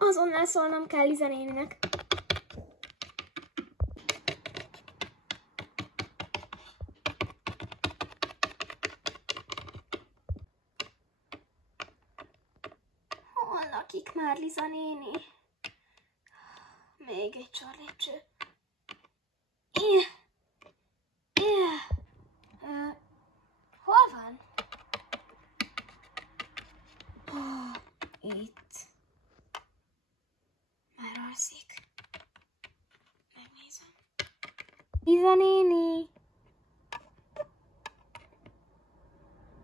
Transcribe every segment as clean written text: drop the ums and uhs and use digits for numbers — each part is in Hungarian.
Azonnal szólnom kell Liza néninek. Hol lakik már Liza néni? Még egy csorlépcső. Hol van? Itt. Már alszik. Megnézem. Liza néni!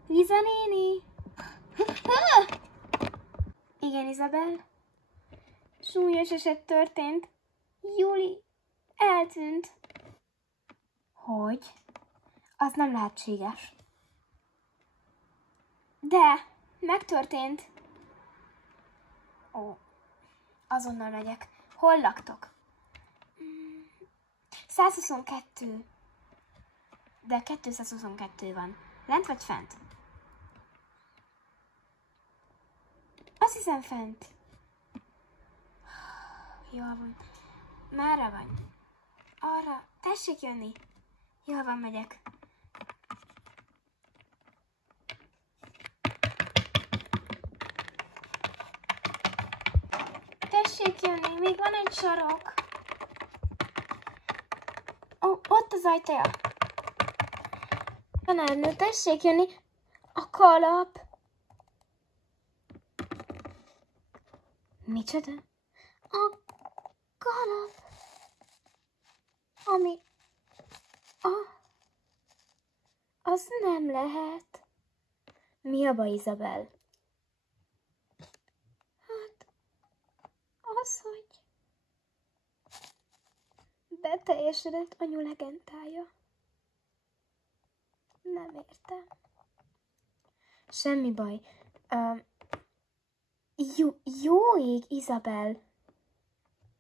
Liza néni! Igen, Izabel? Súlyos eset történt. Júli eltűnt. Hogy? Az nem lehetséges. De, megtörtént. Ó, azonnal megyek. Hol laktok? 122. De 222 van. Lent vagy fent? Azt hiszem fent. Jól van. Merre vagy? Arra. Tessék jönni. Jól van, megyek. Tessék jönni, még van egy sarok. Ó, ott az ajtaja. Tanárnő, tessék jönni. A kalap. Micsoda? A kalap. Ami... Az nem lehet. Mi a baj, Izabel? Hát... Az, hogy... beteljesedett anyu legendája. Nem értem. Semmi baj. Jó ég, Izabel.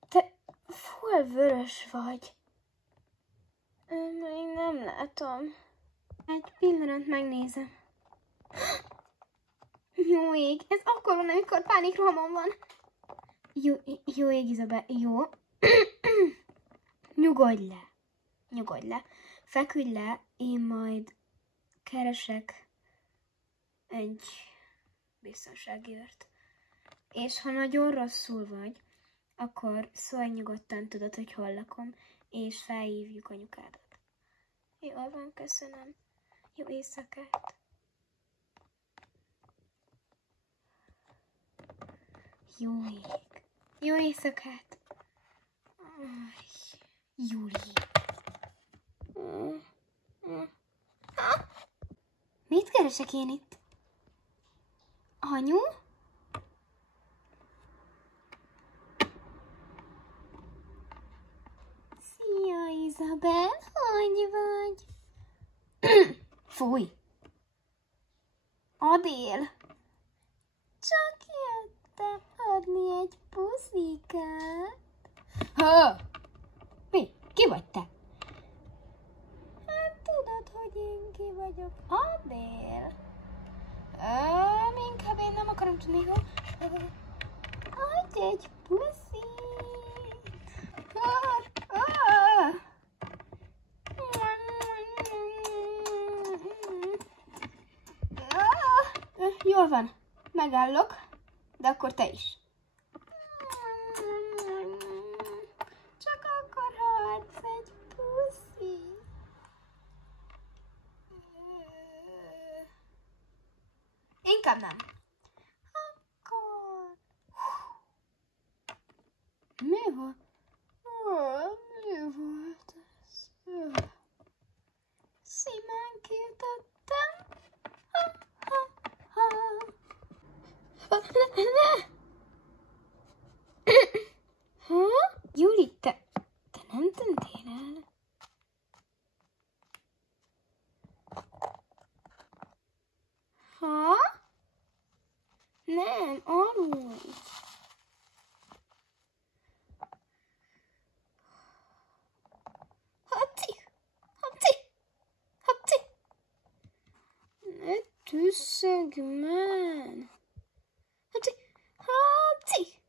Te full vörös vagy. Még nem látom. Egy pillanat megnézem. Jó ég, ez akkor van, amikor pánikrohamom van. Jó ég, Izabel, jó. Nyugodj le. Nyugodj le. Feküdj le, én majd keresek egy biztonsági őrt. És ha nagyon rosszul vagy, akkor szólj nyugodtan, tudod, hogy hol lakom, és felhívjuk anyukádat. Jól van, köszönöm. Jó éjszakát. Jó ég. Jó éjszakát. Júli. Mit keresek én itt? Anyu? Szia, Izabel, hogy vagy? Fúj! Adél! Csak jöttem adni egy puszikát. Ha! Mi? Ki vagy te? Hát tudod, hogy én ki vagyok. Adél! Inkább én nem akarom tudni, hogy... Adj egy puszit! Jól van, megállok, de akkor te is. Csak akkor adsz egy puszi. Inkább nem. Akkor... Mi volt? Mi volt ez? Simán kiütöttem. Júli, te nem tűntél el? Ha? Nem, aludj. Hapci. Ne tüsszög már. Hapci.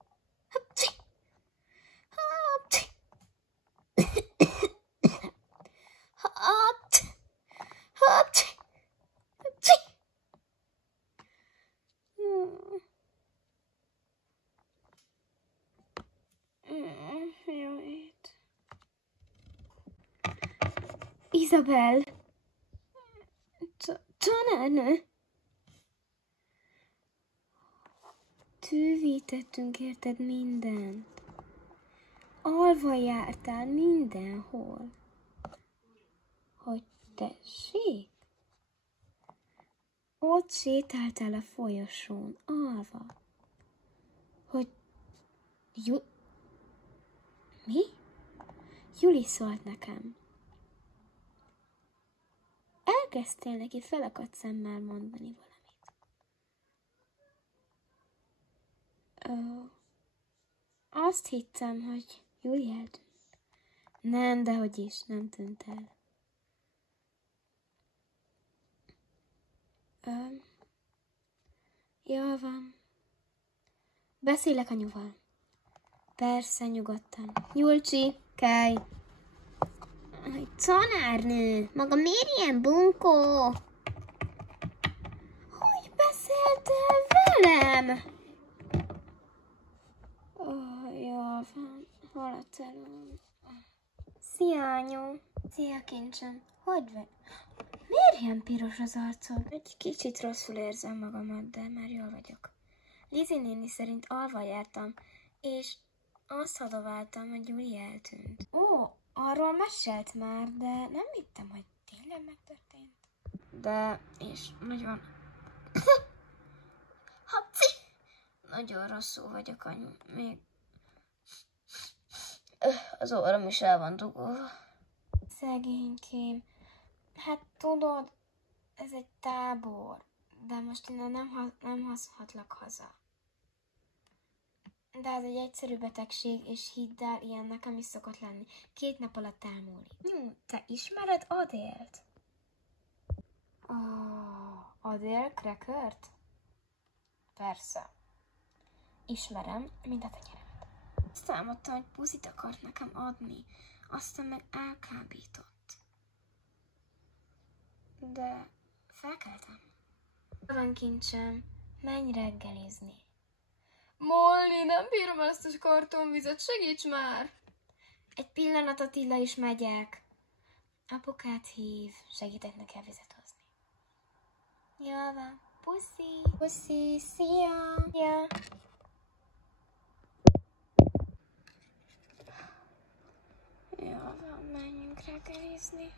Izabel! Tanárnő! Tűvítettünk érted mindent. Alva jártál mindenhol. Hogy tessék? Ott sétáltál a folyosón, alva. Hogy... Mi? Juli szólt nekem. Elkezdtél neki felakadt szemmel mondani valamit. Azt hittem, hogy Juli eltűnt. Nem, dehogy is, nem tűnt el. Jól van. Beszélek anyuval. Persze, nyugodtan. Julcsi, kelj! Tanárnő, maga miért ilyen bunkó? Hogy beszéltél velem? Jól van, hol a telom? Szia, anyu! Szia, kincsem! Hogy vagy? Miért ilyen piros az arcod? Egy kicsit rosszul érzem magamat, de már jól vagyok. Lizi néni szerint alva jártam, és azt hadováltam, hogy Juli eltűnt. Ó, arról mesélt már, de nem hittem, hogy tényleg megtörtént. De, és nagyon... Hapci! Nagyon rosszul vagyok, anyu. Még... Az orrom is el van dugolva. Szegénykém. Hát tudod, ez egy tábor, de most innen nem hozhatlak haza. De ez egy egyszerű betegség, és hidd el, ilyen nekem is szokott lenni. 2 nap alatt elmúlik. Te ismered Adélt? Adél Crackert? Persze. Ismerem, mint a tenyeremet. Azt álmodtam, hogy puszit akart nekem adni, aztán meg elkábított. De felkeltem. Van kincsem, menj reggelizni. Molly, nem bírom ezt a kartonvizet, segíts már! Egy pillanat, Attila, is megyek. Apukát hív, segítek neki a vizet hozni. Jól van, puszi! Puszi, szia! Ja. Jól van, menjünk reggelizni.